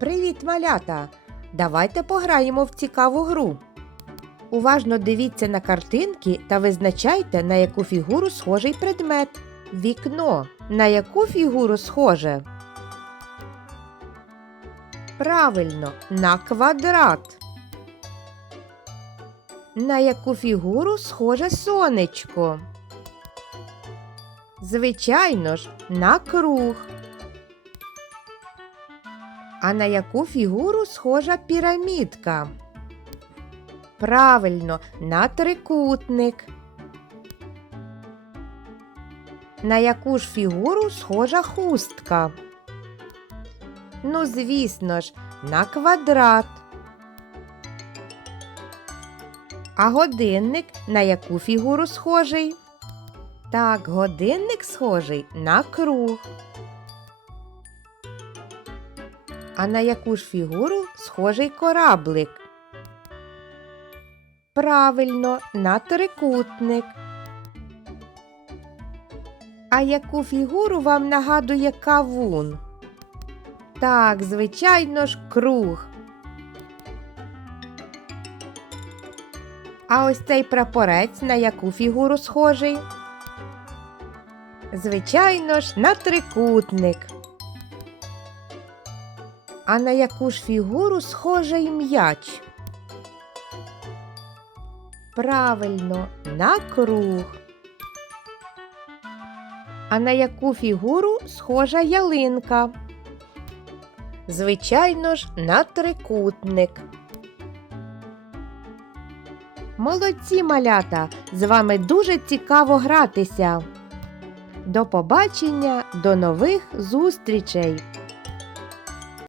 Привіт, малята! Давайте пограємо в цікаву гру. Уважно дивіться на картинки та визначайте, на яку фігуру схожий предмет. Вікно. На яку фігуру схоже? Правильно, на квадрат. На яку фігуру схоже сонечко? Звичайно ж, на круг. А на яку фігуру схожа пірамідка? Правильно, на трикутник. На яку ж фігуру схожа хустка? Ну, звісно ж, на квадрат. А годинник на яку фігуру схожий? Так, годинник схожий на круг. А на яку ж фігуру схожий кораблик? Правильно, на трикутник. А яку фігуру вам нагадує кавун? Так, звичайно ж, круг. А ось цей прапорець на яку фігуру схожий? Звичайно ж, на трикутник. А на яку ж фігуру схожий м'яч? Правильно, на круг. А на яку фігуру схожа ялинка? Звичайно ж, на трикутник. Молодці малята! З вами дуже цікаво гратися. До побачення, до нових зустрічей!